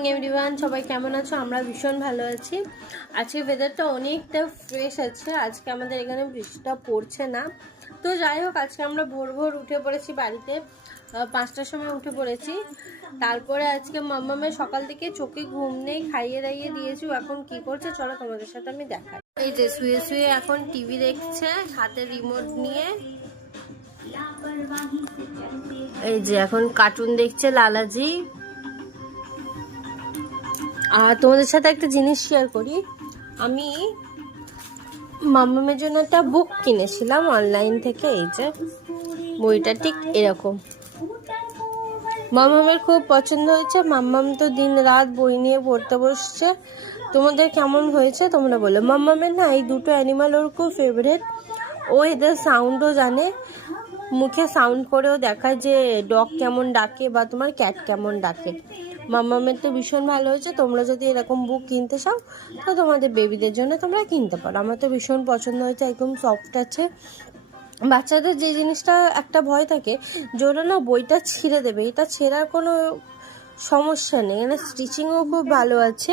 Morning everyone, সবাই কেমন আছো? আমরা ভীষণ ভালো আছি। আজকে ওয়েদারটা অনেকটা ফ্রেশ আছে। আজকে আমাদের এখানে বৃষ্টিটা পড়ছে না। তো যাই হোক, আজকে আমরা ভোর ভোর উঠে পড়েছি বাড়িতে। 5টার সময় উঠে পড়েছি। তারপরে আজকে মাম্মামের সকাল থেকে চোখে ঘুম নেই, খাইয়ে দাইয়ে দিয়েছি। এখন কি করছে চলো তোমাদের সাথে আমি দেখাই। এই যে শুয়ে শুয়ে এখন টিভি দেখছে হাতে রিমোট নিয়ে। এই যে এখন কার্টুন দেখছে লালাজি। আর তোমাদের সাথে একটা জিনিস শেয়ার করি। আমি মাম্মামের জন্য একটা বুক কিনেছিলাম অনলাইন থেকে। এই যে বইটা ঠিক এরকম, মাম্মামের খুব পছন্দ হয়েছে। মাম্মাম তো দিন রাত বই নিয়ে পড়তে বসছে। তোমাদের কেমন হয়েছে তোমরা বলো। মাম্মামের না এই দুটো অ্যানিমাল ওর খুব ফেভারিট। ও এদের সাউন্ডও জানে, মুখে সাউন্ড করেও দেখায় যে ডগ কেমন ডাকে বা তোমার ক্যাট কেমন ডাকে। মাম্মামের তো ভীষণ ভালো হয়েছে। তোমরা যদি এরকম বুক কিনতে চাও তো তোমাদের বেবিদের জন্য তোমরা কিনতে পারো। আমার তো ভীষণ পছন্দ হয়েছে, একদম সফট আছে। বাচ্চাদের যে জিনিসটা একটা ভয় থাকে যে ওরা না বইটা ছিঁড়ে দেবে, এটা ছেঁড়ার কোনো সমস্যা নেই। এখানে স্টিচিংও খুব ভালো আছে।